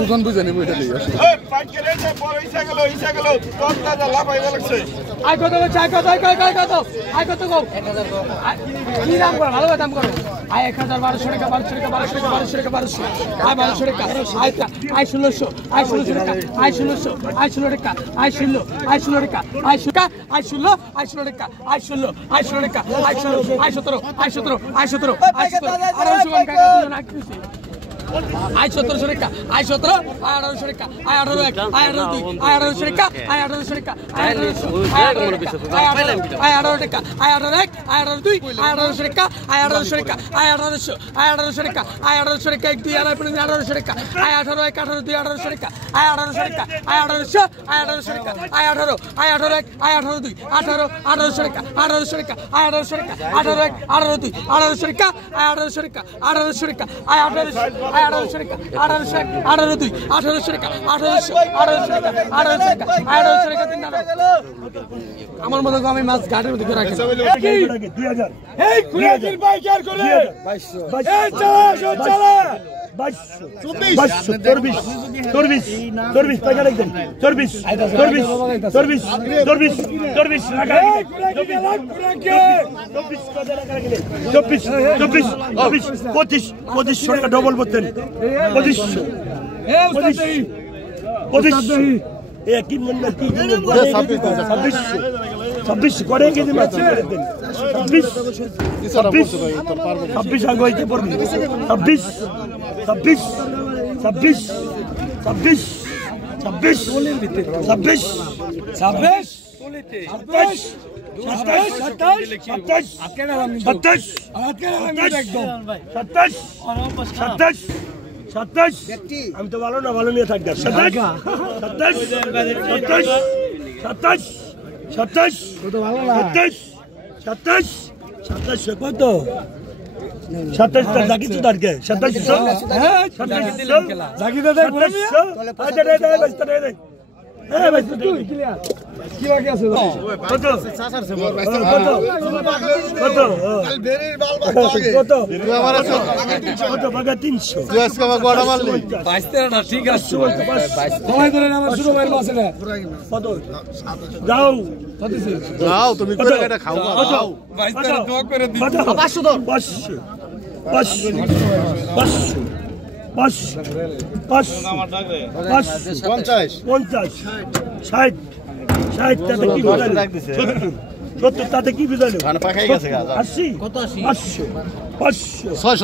ওজন বুঝে নেব এটা দিয়ে ভালো দাম করো 1000 1200 টাকা 1200 টাকা 1200 টাকা 1200 টাকা 1600 টাকা 1600 টাকা 16 টাকা 16 টাকা 17 টাকা 1700 টাকা 1800 টাকা 1800 টাকা 1800 টাকা 1800 টাকা 1800 টাকা 1800 টাকা 1800 টাকা 1800 টাকা 1 2 1800 টাকা 18 2 1800 টাকা 1800 টাকা 1800 টাকা 18 2 1800 টাকা 1800 টাকা 1800 টাকা 18 2 1800 টাকা 1800 টাকা 1800 টাকা 1800 টাকা 1800 2 1800 টাকা 1800 টাকা 1800 টাকা দিন না আমার মতো আমি মাছ ঘাটের মধ্যে রাখি 2000 এই কুড়িয়ার বাইকার করে 2200 এই চলা 24 টাকা একদম 24 টাকা ডবল বলতেন 25 কি মনে কি 26 করে কেজি মাছ 26 আগে হইতে পড়বি 26 আমি তো ভালো না ভালো নিয়ে থাকবে 27 কত 27 জাগি তো দাঁড়কে 27 হ্যাঁ 27 জাগি তো দেখ বলে আচ্ছা দে এই ভাই তুই ক্লিয়ার কি বাকি আছে কত সাসার সে কত কাল বেরির বাল বাক লাগে কত আমার আছে কত বাগা 300 তুই আজকে বাগ বড় মারলি 22 না ঠিক আছে 22 তোমায় ধরে আমার শুরু হইল আছে না কত যাও তুমি করে এটা খাও যাও 22 দোয়া করে দিই 500 দাও 60 তাতে কি বুঝালো 70 তাতে কি বুঝালো 80 কত 80 500